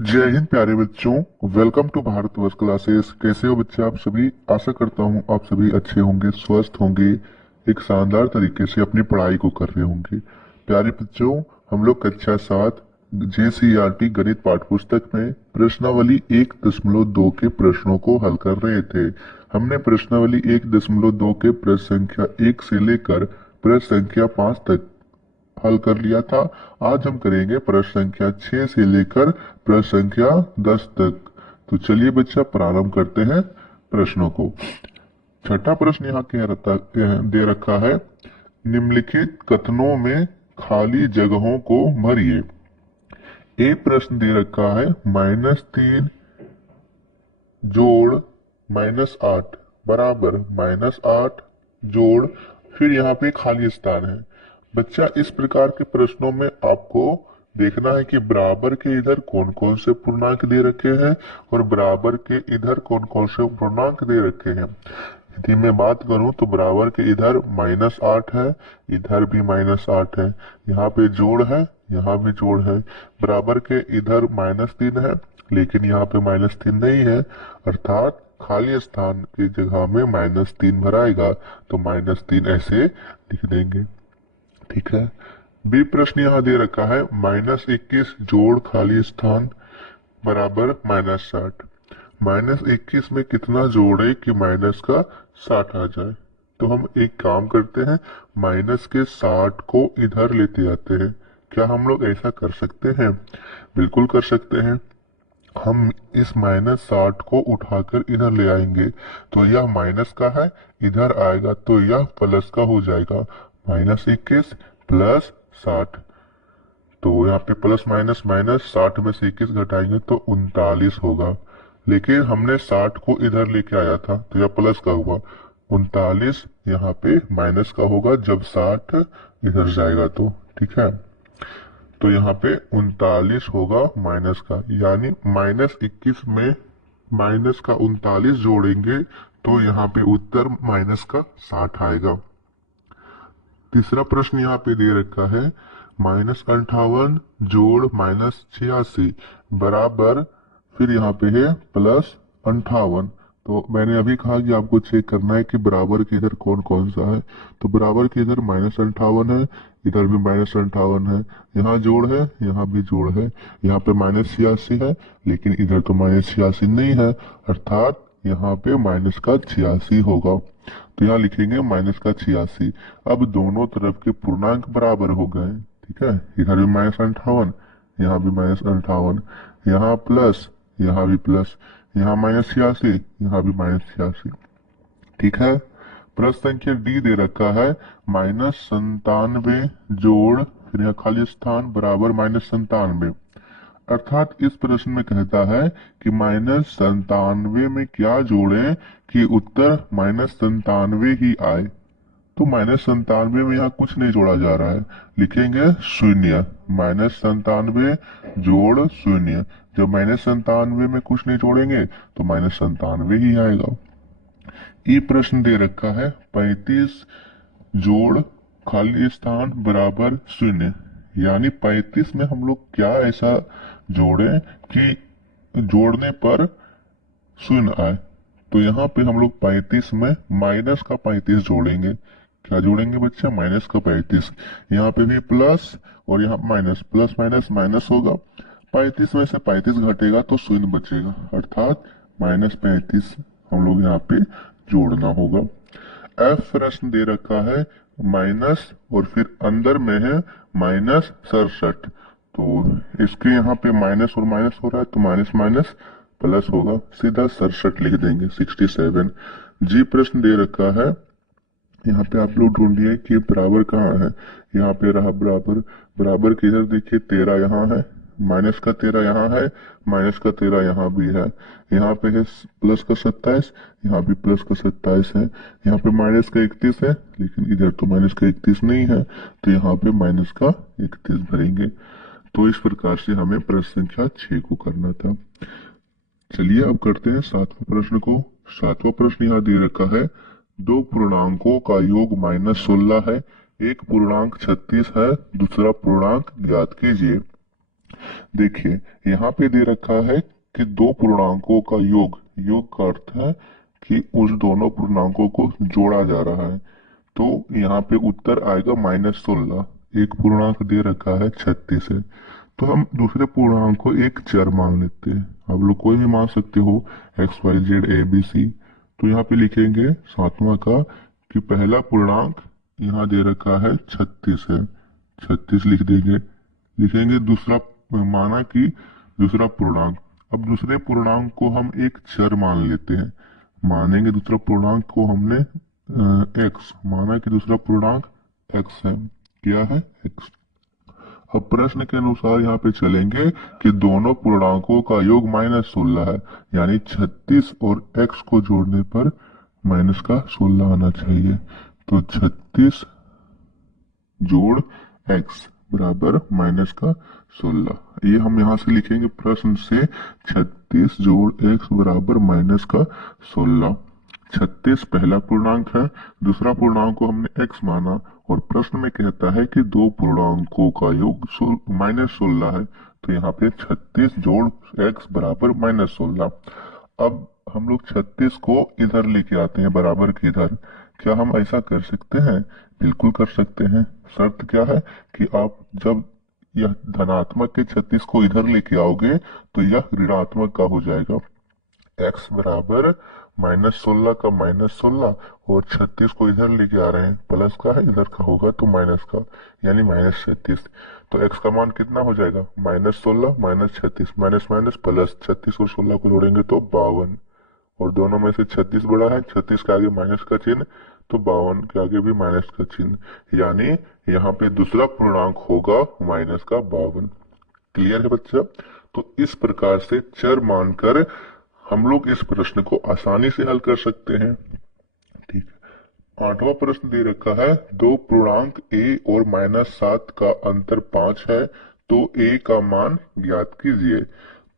जय हिंद प्यारे बच्चों। Welcome to Bharatvarsh classes. कैसे हो बच्चे आप सभी? आशा करता हूँ आप सभी अच्छे होंगे, स्वस्थ होंगे, एक शानदार तरीके से अपनी पढ़ाई को कर रहे होंगे। प्यारे बच्चों, हम लोग कक्षा 7 JCERT गणित पाठ्य पुस्तक में प्रश्नावली 1.2 के प्रश्नों को हल कर रहे थे। हमने प्रश्नावली 1.2 के प्रश्न संख्या 1 से लेकर प्रश्न संख्या 5 तक हल कर लिया था। आज हम करेंगे प्रश्न संख्या 6 से लेकर प्रश्न संख्या 10 तक। तो चलिए बच्चा प्रारंभ करते हैं प्रश्नों को। छठा प्रश्न यहाँ दे रखा है, निम्नलिखित कथनों में खाली जगहों को भरिए। ए प्रश्न दे रखा है -3 जोड़ -8 बराबर -8 जोड़, फिर यहाँ पे खाली स्थान है। बच्चा इस प्रकार के प्रश्नों में आपको देखना है कि बराबर के इधर कौन कौन से पूर्णांक दे रखे हैं और बराबर के इधर कौन कौन से पूर्णांक दे रखे हैं। यदि मैं बात करूं तो बराबर के इधर -8 है, इधर भी -8 है, यहाँ पे जोड़ है, यहाँ भी जोड़ है। बराबर के इधर -3 है, लेकिन यहाँ पे -3 नहीं है, अर्थात खाली स्थान की जगह में -3 भराएगा, तो -3 ऐसे लिख देंगे। ठीक है। बी प्रश्न यहाँ दे रखा है -21 जोड़ खाली स्थान बराबर -60। -21 में कितना जोड़े कि माइनस का 60 आ जाए। तो हम एक काम करते हैं, माइनस के 60 को इधर लेते आते हैं। क्या हम लोग ऐसा कर सकते हैं? बिल्कुल कर सकते हैं। हम इस -60 को उठाकर इधर ले आएंगे, तो यह माइनस का है, इधर आएगा तो यह प्लस का हो जाएगा। -21 प्लस 60, तो यहाँ पे प्लस माइनस माइनस 60 में से 21 घटाएंगे तो 39 होगा। लेकिन हमने 60 को इधर लेके आया था तो यह प्लस का हुआ, 39 यहाँ पे माइनस का होगा जब 60 इधर जाएगा तो। ठीक है, तो यहाँ पे 39 होगा माइनस का, यानी -21 में माइनस का 39 जोड़ेंगे तो यहाँ पे उत्तर माइनस का 60 आएगा। तीसरा प्रश्न यहाँ पे दे रखा है -58 जोड़ -86 बराबर, फिर यहाँ पे है +58। तो मैंने अभी कहा कि आपको चेक करना है कि बराबर के इधर कौन कौन सा है। तो बराबर के इधर -58 है, इधर भी -58 है, यहाँ जोड़ है, यहाँ भी जोड़ है, यहाँ पे -86 है, लेकिन इधर तो -86 नहीं है, अर्थात यहाँ पे माइनस का 86 होगा। तो यहाँ लिखेंगे माइनस का 86। अब दोनों तरफ के पूर्णांक बराबर हो गए। ठीक है, इधर भी -58, यहाँ भी -58, यहाँ प्लस, यहाँ भी प्लस, यहाँ -86, यहाँ भी -86। ठीक है। प्रश्न संख्या डी दे रखा है -97 जोड़, फिर यहाँ खाली स्थान बराबर -97। अर्थात इस प्रश्न में कहता है कि -97 में क्या जोड़ें कि उत्तर -97 ही आए। तो -97 में यहाँ कुछ नहीं जोड़ा जा रहा है, लिखेंगे शून्य, -97 जोड़ शून्य। जब -97 में कुछ नहीं जोड़ेंगे तो -97 ही आएगा। ये प्रश्न दे रखा है 35 जोड़ खाली स्थान बराबर शून्य, यानी 35 में हम लोग क्या ऐसा जोड़ें कि जोड़ने पर शून्य आए। तो यहाँ पे हम लोग 35 में माइनस का 35 जोड़ेंगे। क्या जोड़ेंगे बच्चे? माइनस का 35। यहाँ पे भी प्लस और यहाँ माइनस, प्लस माइनस माइनस होगा। 35 में से 35 घटेगा तो शून्य बचेगा, अर्थात -35 हम लोग यहाँ पे जोड़ना होगा। एफ प्रश्न दे रखा है माइनस और फिर अंदर में है -67। तो इसके यहाँ पे माइनस और माइनस हो रहा है तो माइनस माइनस प्लस होगा, सीधा 67 लिख देंगे, 67। जी प्रश्न दे रखा है, यहाँ पे आप लोग ढूंढिए कि बराबर कहाँ है। यहाँ पे रहा बराबर, बराबर के इधर देखिए 13 यहाँ है, माइनस का 13 यहाँ है, माइनस का 13 यहाँ भी है, यहाँ पे है प्लस का 27, यहाँ भी प्लस का 27 है, यहाँ पे माइनस का 31 है, लेकिन इधर तो माइनस का 31 नहीं है, तो यहाँ पे माइनस का 31 भरेंगे। तो इस प्रकार से हमें प्रश्न संख्या 6 को करना था। चलिए अब करते हैं 7वें प्रश्न को। 7वां प्रश्न यहाँ दे रखा है, दो पूर्णांकों का योग -16 है, एक पूर्णांक 36 है, दूसरा पूर्णांक ज्ञात कीजिए। देखिए यहाँ पे दे रखा है कि दो पूर्णांकों का योग, योग का अर्थ है कि उस दोनों पूर्णांकों को जोड़ा जा रहा है। तो यहाँ पे उत्तर आएगा -16। एक पूर्णांक दे रखा है 36 है, तो हम दूसरे पूर्णांक को एक चर मान लेते हैं। आप लोग कोई भी मान सकते हो, XYZ ABC। तो यहाँ पे लिखेंगे सातवां का कि पहला पूर्णांक यहाँ दे रखा है 36 है, 36 लिख देंगे। लिखेंगे दूसरा, माना कि दूसरा पूर्णांक, अब दूसरे पूर्णांक को हम एक चर मान लेते हैं। मानेंगे दूसरा पूर्णांक को हमने x माना कि दूसरा पूर्णांक x है, क्या है x। अब प्रश्न के अनुसार यहाँ पे चलेंगे कि दोनों पूर्णांकों का योग -16 है, यानी 36 और x को जोड़ने पर माइनस का 16 आना चाहिए। तो 36 जोड़ x बराबर माइनस का 16। ये हम यहाँ से लिखेंगे प्रश्न से, 36 जोड़ x बराबर माइनस का 16। 36 पहला पूर्णांक है, दूसरा पूर्णांक को हमने x माना, और प्रश्न में कहता है कि दो पूर्णांकों का योग -16 है। तो यहाँ पे 36 जोड़ x बराबर -16। अब हम लोग 36 को इधर लेके आते हैं, बराबर के इधर। क्या हम ऐसा कर सकते हैं? बिल्कुल कर सकते हैं। शर्त क्या है कि आप जब यह धनात्मक के 36 को इधर लेके आओगे तो यह ऋणात्मक का हो जाएगा। x बराबर -16 का -16, और 36 को इधर लेके आ रहे हैं, प्लस का है इधर का होगा तो माइनस का, यानी -36। तो x का मान कितना हो जाएगा? -16 -36, माइनस माइनस प्लस, 36 और 16 को जोड़ेंगे तो 52। और दोनों में से 36 बड़ा है, 36 के आगे माइनस का चिन्ह, तो 52 के आगे भी माइनस का चिन्ह, यानी यहाँ पे दूसरा पूर्णांक होगा -52। क्लियर है बच्चा? तो इस प्रकार से चर मानकर हम लोग इस प्रश्न को आसानी से हल कर सकते हैं। ठीक है, आठवां प्रश्न दे रखा है, दो पूर्णांक a और -7 का अंतर 5 है, तो a का मान ज्ञात कीजिए।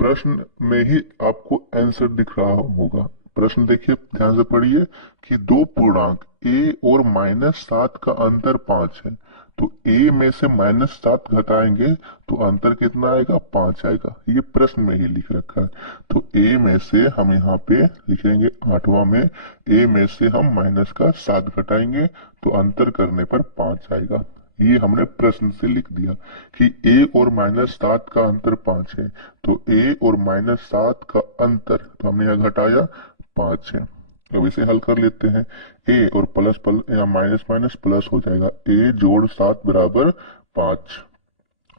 प्रश्न में ही आपको आंसर दिख रहा होगा। प्रश्न देखिए, ध्यान से पढ़िए कि दो पूर्णांक a और -7 का अंतर 5 है, तो a में से -7 घटाएंगे तो अंतर कितना आएगा? 5 आएगा। ये प्रश्न में ही लिख रखा है। तो a में से हम यहाँ पे लिखेंगे, आठवां में a में से हम -7 घटाएंगे तो अंतर करने पर 5 आएगा। ये हमने प्रश्न से लिख दिया कि a और -7 का अंतर 5 है, तो a और -7 का अंतर, तो हमने यहाँ घटाया 5 है। अब इसे हल कर लेते हैं। a और प्लस या माइनस माइनस प्लस हो जाएगा, a जोड़ 7 बराबर 5।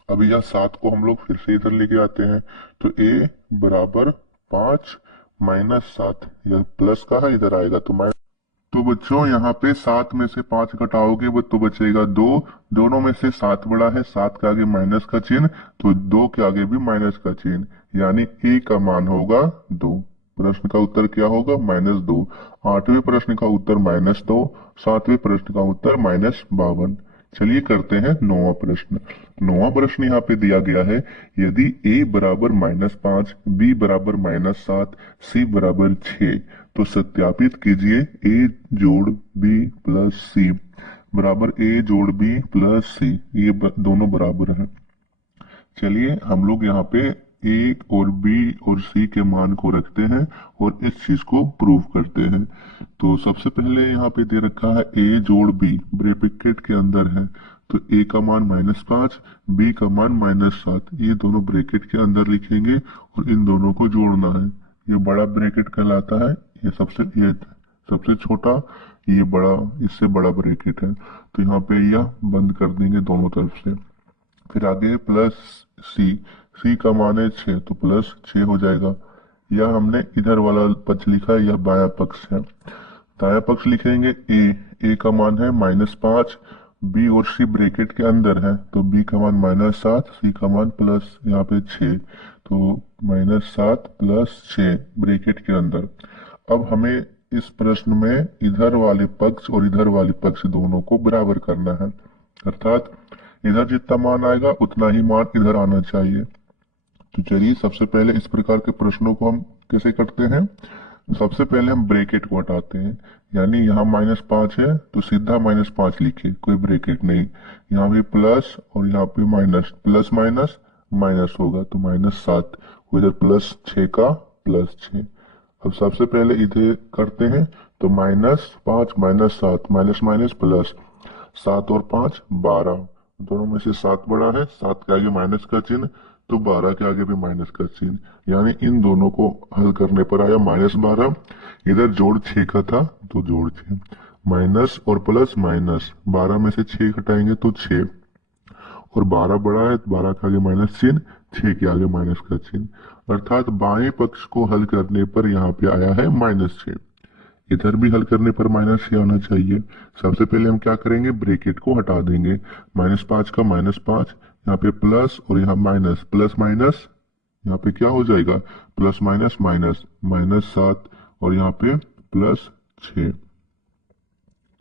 अभी यह 7 को हम लोग फिर से इधर लेके आते हैं, तो a बराबर 5 -7, यह प्लस का है इधर आएगा तो माइनस। तो बच्चों यहाँ पे 7 में से 5 घटाओगे वो तो बचेगा 2। दोनों में से 7 बड़ा है, 7 के आगे माइनस का चिन्ह, तो 2 के आगे भी माइनस का चिन्ह, यानी a का मान होगा 2। प्रश्न का उत्तर क्या होगा? -2। आठवें प्रश्न का उत्तर -2, सातवें प्रश्न का उत्तर -52। चलिए करते हैं नौवां प्रश्न। नौवां प्रश्न यहाँ पे दिया गया है, यदि a बराबर -5, b बराबर -7, c बराबर 6, तो सत्यापित कीजिए a जोड़ b प्लस c बराबर a जोड़ b प्लस c, ये दोनों बराबर है। चलिए हम लोग यहाँ पे a और b और c के मान को रखते हैं और इस चीज को प्रूव करते हैं। तो सबसे पहले यहाँ पे दे रखा है a जोड़ b, ब्रैकेट के अंदर है, तो a का मान -5, b का मान -7, ये दोनों ब्रैकेट के अंदर लिखेंगे और इन दोनों को जोड़ना है। ये बड़ा ब्रैकेट कहलाता है, ये सबसे छोटा, ये बड़ा, इससे बड़ा ब्रैकेट है। तो यहाँ पे यह बंद कर देंगे दोनों तरफ से। फिर आगे प्लस सी का मान है 6, तो प्लस 6 हो जाएगा। यह हमने इधर वाला पक्ष लिखा है, यह बाया पक्ष है। दाया पक्ष लिखेंगे ए का मान है -5, बी और सी ब्रैकेट के अंदर है, तो बी का मान -7, सी का मान प्लस यहाँ पे 6, तो -7 प्लस 6 ब्रैकेट के अंदर। अब हमें इस प्रश्न में इधर वाले पक्ष और इधर वाले पक्ष दोनों को बराबर करना है, अर्थात इधर जितना मान आएगा उतना ही मान इधर आना चाहिए। तो चलिए सबसे पहले इस प्रकार के प्रश्नों को हम कैसे करते हैं। सबसे पहले हम ब्रैकेट को हटाते हैं, यानी यहाँ -5 है तो सीधा -5 लिखे, कोई ब्रैकेट नहीं। यहाँ भी प्लस और यहाँ पे माइनस, प्लस माइनस माइनस होगा, तो -7, इधर +6 का +6। अब सबसे पहले इधर करते हैं, तो -5 -7, माइनस माइनस प्लस, 7 और 5 12, दोनों में से 7 बड़ा है, 7 के आगे माइनस का चिन्ह, तो 12 के आगे भी माइनस का चिन्ह, यानी इन दोनों को हल करने पर आया -12। इधर जोड़ 6 का था, तो जोड़ 6, माइनस और प्लस माइनस, 12 में से 6 घटाएंगे तो 6, और 12 बड़ा है तो 12 के आगे माइनस चिन्ह, 6 के आगे माइनस का चिन्ह, अर्थात बाएं पक्ष को हल करने पर यहाँ पे आया है -6। इधर भी हल करने पर -6 होना चाहिए। सबसे पहले हम क्या करेंगे, ब्रैकेट को हटा देंगे, -5 का -5, यहाँ पे प्लस और यहाँ माइनस, प्लस माइनस यहाँ पे क्या हो जाएगा, प्लस माइनस माइनस, -7 और यहाँ पे +6।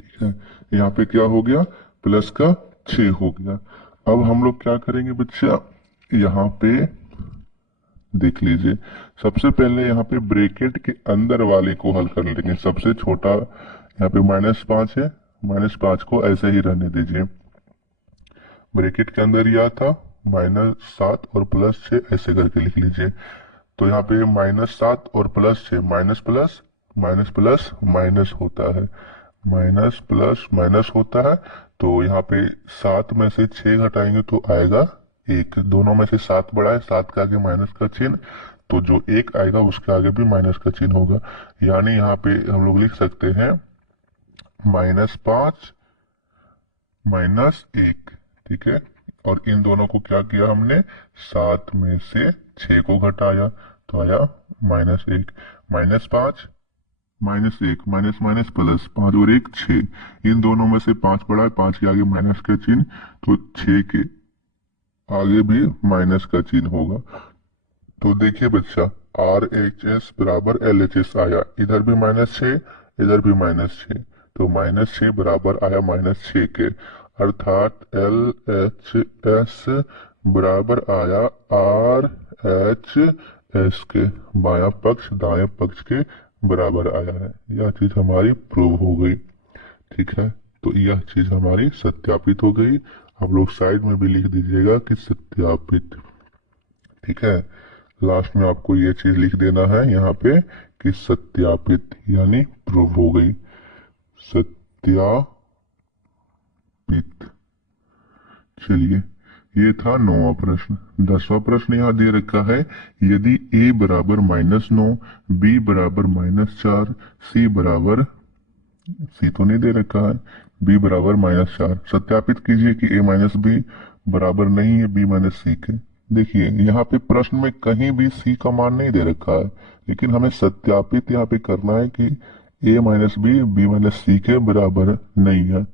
ठीक है, यहाँ पे क्या हो गया, प्लस का 6 हो गया। अब हम लोग क्या करेंगे बच्चा, यहाँ पे देख लीजिए, सबसे पहले यहाँ पे ब्रैकेट के अंदर वाले को हल कर लेंगे। सबसे छोटा यहाँ पे -5 है, -5 को ऐसे ही रहने दीजिए। ब्रैकेट के अंदर यह था -7 और +6, ऐसे करके लिख लीजिए। तो यहाँ पे -7 और +6, minus plus minus plus minus होता है, माइनस प्लस माइनस होता है। तो यहाँ पे 7 में से 6 घटाएंगे तो आएगा 1, दोनों में से 7 बड़ा है, 7 के आगे माइनस का चिन्ह, तो जो 1 आएगा उसके आगे भी माइनस का चिन्ह होगा, यानी यहाँ पे हम लोग लिख सकते हैं -5 -1। ठीक है, और इन दोनों को क्या किया हमने, 7 में से 6 को घटाया तो आया -1, -5 -1, माइनस माइनस प्लस, 5 और 1 6, इन दोनों में से 5 बड़ा है, 5 के आगे माइनस का चिन्ह, तो 6 के आगे भी माइनस का चिन्ह होगा। तो देखिए बच्चा, RHS बराबर LHS आया, इधर भी -6, इधर भी -6, तो -6 बराबर आया -6 के, अर्थात LHS बराबर आया RHS के, बायां पक्ष दाएं पक्ष के बराबर आया है। यह चीज हमारी प्रूव हो गई। ठीक है, तो यह चीज हमारी सत्यापित हो गई। आप लोग साइड में भी लिख दीजिएगा कि सत्यापित। ठीक है, लास्ट में आपको ये चीज लिख देना है यहाँ पे कि सत्यापित, यानी प्रूव हो गई, सत्यापित। चलिए, ये था 9वां प्रश्न। 10वां प्रश्न यहाँ दे रखा है, यदि a बराबर -9, b बराबर -4, c बराबर, c तो नहीं दे रखा है, b बराबर -4, सत्यापित कीजिए कि a माइनस बी बराबर नहीं है b माइनस सी के। देखिए यहाँ पे प्रश्न में कहीं भी c का मान नहीं दे रखा है, लेकिन हमें सत्यापित यहाँ पे करना है कि a माइनस बी माइनस सी के बराबर नहीं है।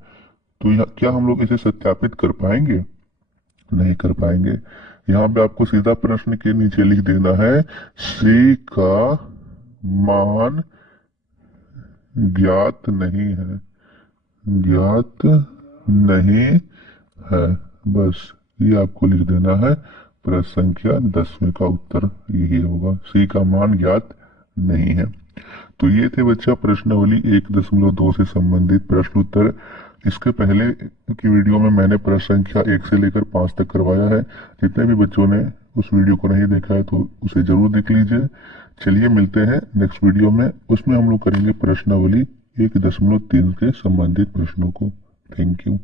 तो यहाँ क्या हम लोग इसे सत्यापित कर पाएंगे, नहीं कर पाएंगे। यहाँ पे आपको सीधा प्रश्न के नीचे लिख देना है, c का मान ज्ञात नहीं है, ज्ञात नहीं है, बस ये आपको लिख देना है। प्रश्न संख्या 10वें का उत्तर यही होगा, c का मान ज्ञात नहीं है। तो ये थे बच्चा प्रश्नावली 1.2 से संबंधित प्रश्न उत्तर। इसके पहले की वीडियो में मैंने प्रश्न संख्या 1 से लेकर 5 तक करवाया है। जितने भी बच्चों ने उस वीडियो को नहीं देखा है तो उसे जरूर देख लीजिए। चलिए मिलते हैं नेक्स्ट वीडियो में, उसमें हम लोग करेंगे प्रश्नावली 1.3 के संबंधित प्रश्नों को। Thank you.